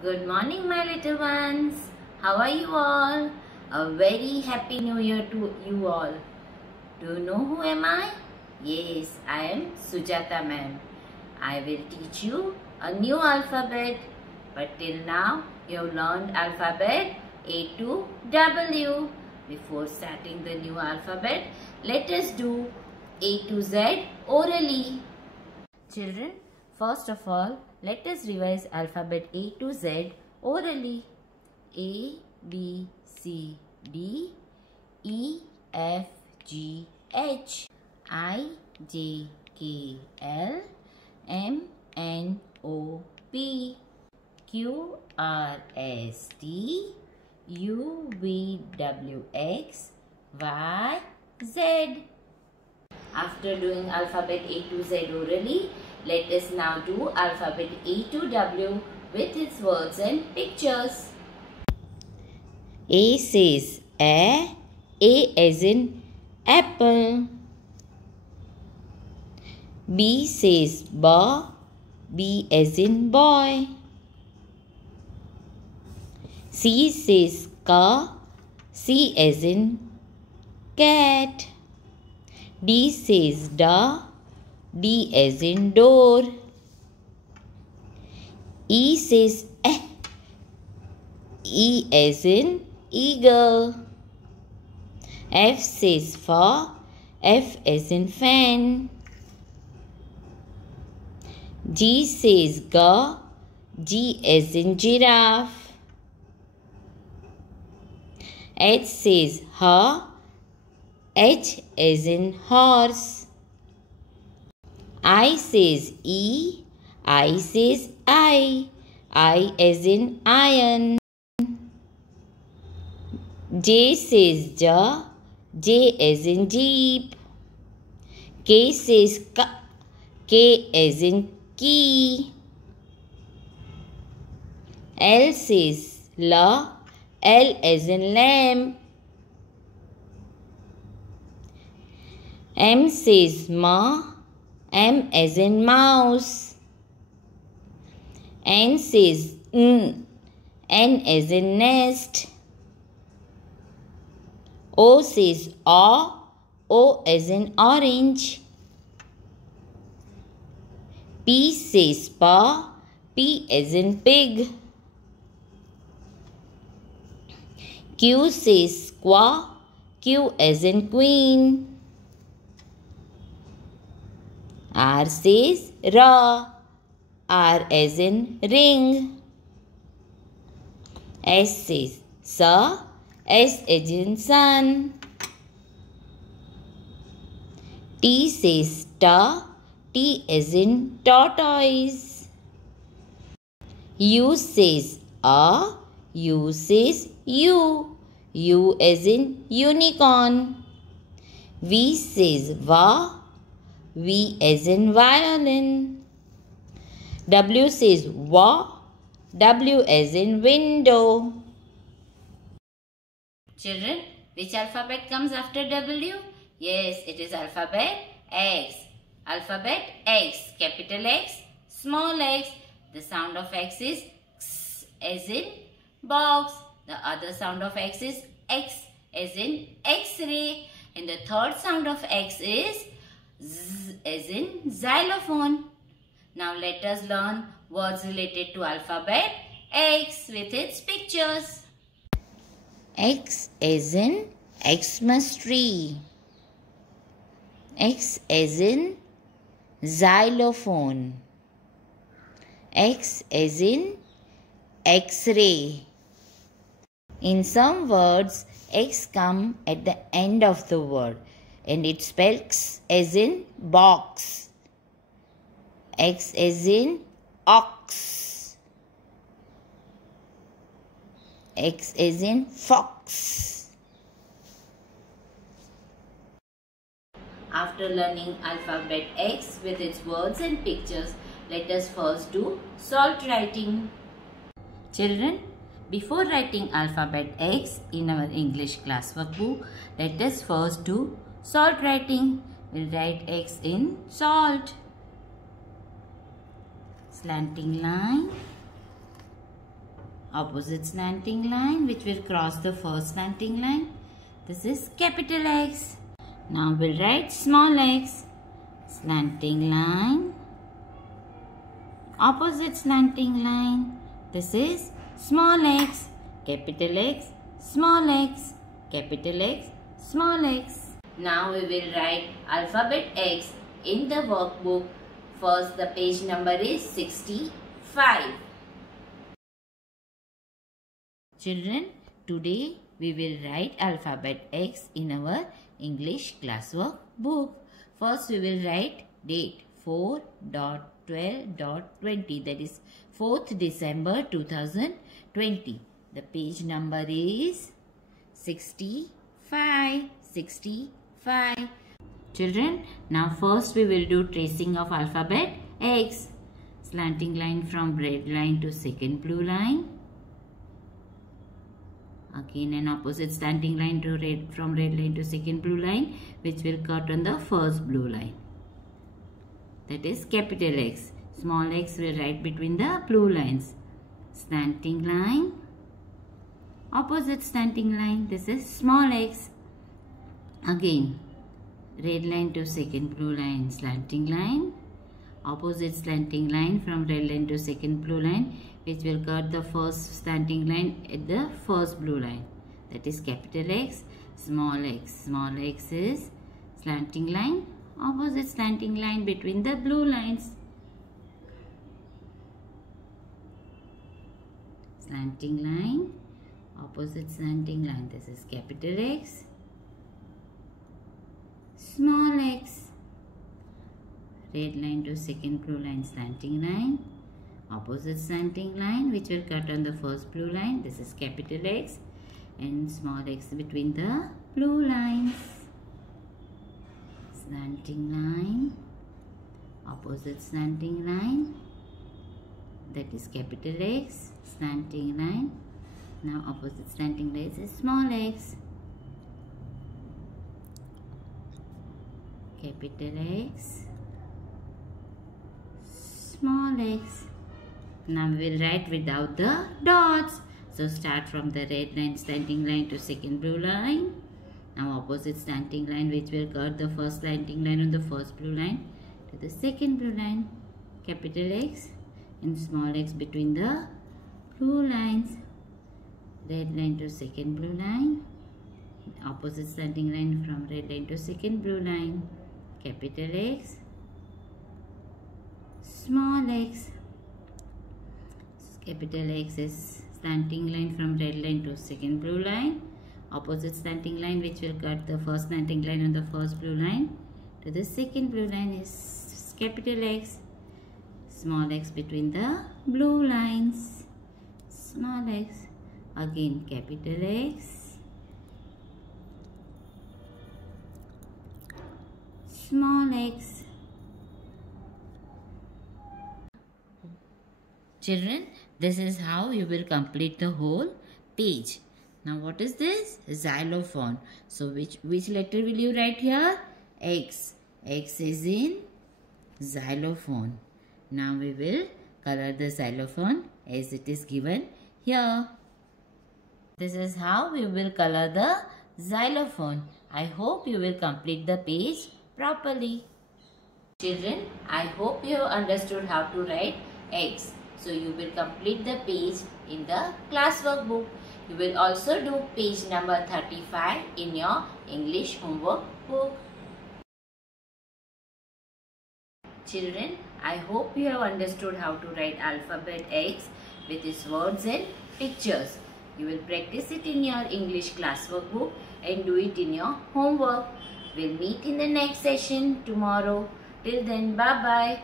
Good morning, my little ones. How are you all? A very happy new year to you all. Do you know who am I? Yes, I am Sujata ma'am. I will teach you a new alphabet. But till now, you have learned alphabet A to W. Before starting the new alphabet, let us do A to Z orally. Children, first of all, let us revise alphabet A to Z orally. A, B, C, D, E, F, G, H, I, J, K, L, M, N, O, P, Q, R, S, T, U, V, W, X, Y, Z. After doing alphabet A to Z orally, let us now do alphabet A to W with its words and pictures. A says A as in apple. B says B as in boy. C says C as in cat. D says D as in door. E says E as in eagle. F says F as in fan. G says G as in giraffe. H says H as in horse. I says I says I as in iron. J says J as in jeep. K says K as in key. L says L as in lamp. M says M as in mouse. N says N as in nest. O says O as in orange. P says P as in pig. Q says Q as in queen. R says R as in ring. S says S as in sun. T says T as in tortoise. U says U says U as in unicorn. V says V as in violin. W says W as in window. Children, which alphabet comes after W? Yes, it is alphabet X. Alphabet X, capital X, small x. The sound of X is X as in box. The other sound of X is X as in X-ray. And the third sound of X is Z as in xylophone. Now let us learn words related to alphabet X with its pictures. X as in Xmas tree. X as in xylophone. X as in X-ray. In some words, X come at the end of the word and it spells as in box. X as in ox. X as in fox. After learning alphabet X with its words and pictures, let us first do salt writing. Children, before writing alphabet X in our English class workbook, let us first do salt writing. We'll write X in salt. Slanting line, Opposite slanting line which will cross the first slanting line. This is capital X. Now we'll write small x. Slanting line. Opposite slanting line. This is small x. Capital X, small x. Capital X, small x. Now we will write alphabet X in the workbook. First, the page number is 65. Children, today we will write alphabet X in our English classwork book. First, we will write date 4.12.20, that is 4th December 2020. The page number is 65. Children, now first we will do tracing of alphabet X. Slanting line from red line to second blue line. Again an opposite slanting line to from red line to second blue line, which will cut on the first blue line. That is capital X. Small x will write between the blue lines. Slanting line. Opposite slanting line. This is small x. Again red line to second blue line, slanting line. Opposite slanting line from red line to second blue line, which will cut the first slanting line at the first blue line. That is capital X, small x. Small x is slanting line, opposite slanting line between the blue lines. Slanting line, opposite slanting line. This is capital X, small x. Red line to second blue line, slanting line. Opposite slanting line which will cut on the first blue line. This is capital X, and small x between the blue lines. Slanting line. Opposite slanting line. That is capital X, slanting line. Now opposite slanting line is small x. Capital X, small x. Now we will write without the dots. So start from the red line, slanting line to second blue line. Now opposite slanting line which will cut the first slanting line on the first blue line to the second blue line. Capital X and small x between the blue lines. Red line to second blue line. Opposite slanting line from red line to second blue line. Capital X, small x. Capital X is slanting line from red line to second blue line. Opposite slanting line which will cut the first slanting line on the first blue line to the second blue line is capital X. Small x between the blue lines. Small x. Again capital X. Small x. Children, this is how you will complete the whole page. Now what is this? Xylophone. So which letter will you write here? X. X is in xylophone. Now we will color the xylophone as it is given here. This is how we will color the xylophone. I hope you will complete the page properly. Children, I hope you have understood how to write X. So you will complete the page in the classwork book. You will also do page number 35 in your English homework book. Children, I hope you have understood how to write alphabet X with its words and pictures. You will practice it in your English classwork book and do it in your homework. We'll meet in the next session tomorrow. Till then, bye-bye.